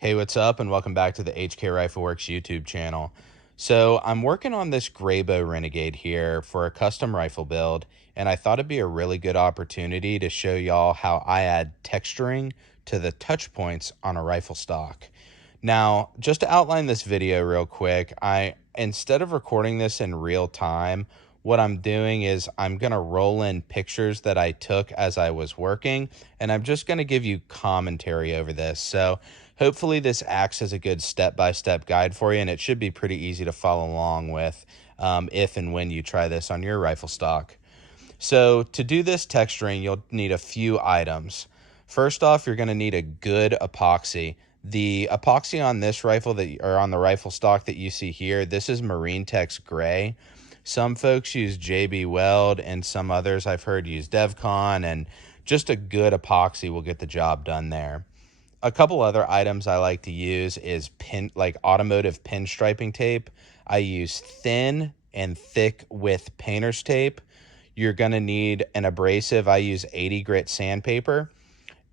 Hey, what's up? And welcome back to the HK Rifle Works YouTube channel. So I'm working on this Graybow Renegade here for a custom rifle build, and I thought it'd be a really good opportunity to show y'all how I add texturing to the touch points on a rifle stock. Now, just to outline this video real quick, instead of recording this in real time, what I'm doing is I'm going to roll in pictures that I took as I was working, and I'm just going to give you commentary over this. So hopefully this acts as a good step-by-step guide for you, and it should be pretty easy to follow along with if and when you try this on your rifle stock. So to do this texturing, you'll need a few items. First off, you're going to need a good epoxy. The epoxy on this rifle or on the rifle stock that you see here, this is Marine Tex Gray. Some folks use JB Weld, and some others I've heard use DevCon, and just a good epoxy will get the job done there. A couple other items I like to use is automotive pinstriping tape. I use thin and thick with painter's tape. You're going to need an abrasive. I use 80 grit sandpaper.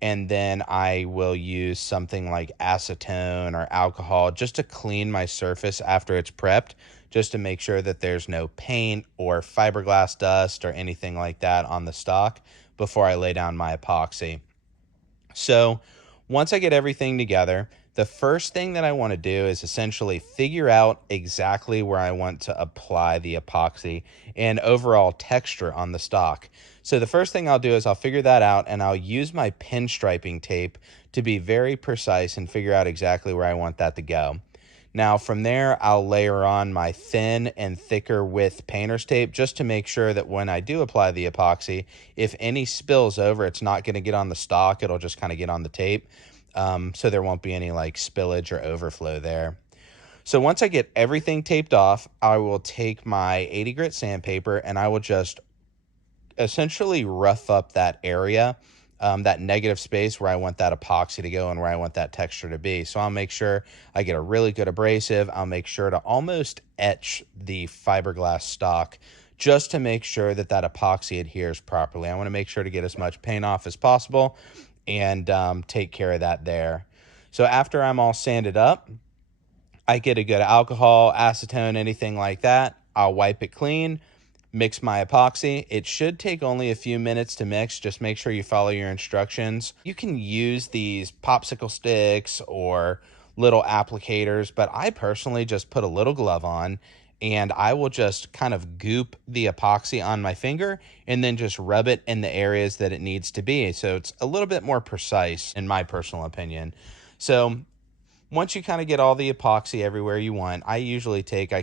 And then I will use something like acetone or alcohol just to clean my surface after it's prepped, just to make sure that there's no paint or fiberglass dust or anything like that on the stock before I lay down my epoxy. So once I get everything together, the first thing that I want to do is essentially figure out exactly where I want to apply the epoxy and overall texture on the stock. So the first thing I'll do is I'll figure that out, and I'll use my pinstriping tape to be very precise and figure out exactly where I want that to go. Now from there, I'll layer on my thin and thicker width painter's tape just to make sure that when I do apply the epoxy, if any spills over, it's not going to get on the stock. It'll just kind of get on the tape. So there won't be any like spillage or overflow there. So once I get everything taped off, I will take my 80 grit sandpaper and I will just essentially rough up that area, that negative space where I want that epoxy to go and where I want that texture to be. So I'll make sure I get a really good abrasive. I'll make sure to almost etch the fiberglass stock just to make sure that that epoxy adheres properly. I want to make sure to get as much paint off as possible and take care of that there. So after I'm all sanded up, I get a good alcohol, acetone, anything like that. I'll wipe it clean, mix my epoxy. It should take only a few minutes to mix. Just make sure you follow your instructions. You can use these popsicle sticks or little applicators, but I personally just put a little glove on and I will just kind of goop the epoxy on my finger and then just rub it in the areas that it needs to be. So it's a little bit more precise in my personal opinion. So once you kind of get all the epoxy everywhere you want, I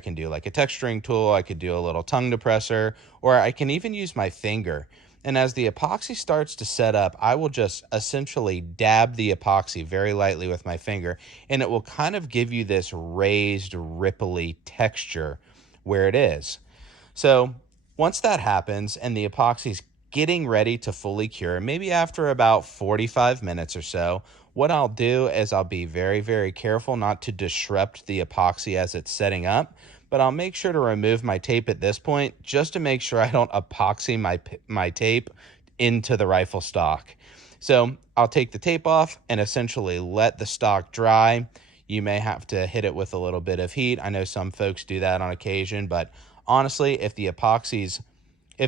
can do like a texturing tool, I could do a little tongue depressor, or I can even use my finger. And as the epoxy starts to set up, I will just essentially dab the epoxy very lightly with my finger, and it will kind of give you this raised, ripply texture where it is. So once that happens and the epoxy's getting ready to fully cure, maybe after about 45 minutes or so, what I'll do is I'll be very, very careful not to disrupt the epoxy as it's setting up, but I'll make sure to remove my tape at this point just to make sure I don't epoxy my tape into the rifle stock. So I'll take the tape off and essentially let the stock dry. You may have to hit it with a little bit of heat. I know some folks do that on occasion, but honestly, if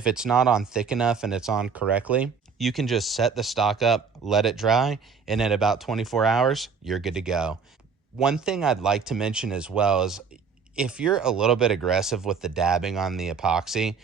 it's not on thick enough and it's on correctly, you can just set the stock up, let it dry, and in about 24 hours, you're good to go. One thing I'd like to mention as well is if you're a little bit aggressive with the dabbing on the epoxy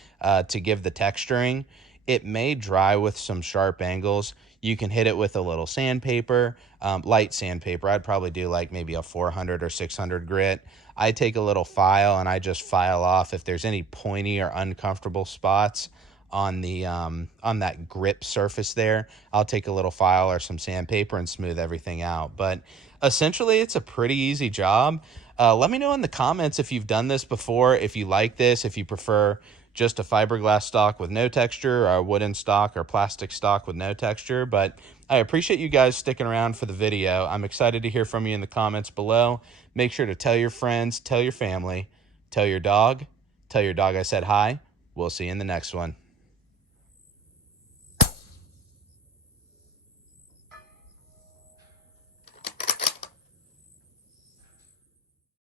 to give the texturing, it may dry with some sharp angles. You can hit it with a little sandpaper, light sandpaper. I'd probably do like maybe a 400 or 600 grit. I take a little file and I just file off if there's any pointy or uncomfortable spots on the on that grip surface there. I'll take a little file or some sandpaper and smooth everything out. But essentially, it's a pretty easy job. Let me know in the comments if you've done this before, if you like this, if you prefer just a fiberglass stock with no texture, or a wooden stock or plastic stock with no texture. But I appreciate you guys sticking around for the video. I'm excited to hear from you in the comments below. Make sure to tell your friends, tell your family, tell your dog I said hi. We'll see you in the next one.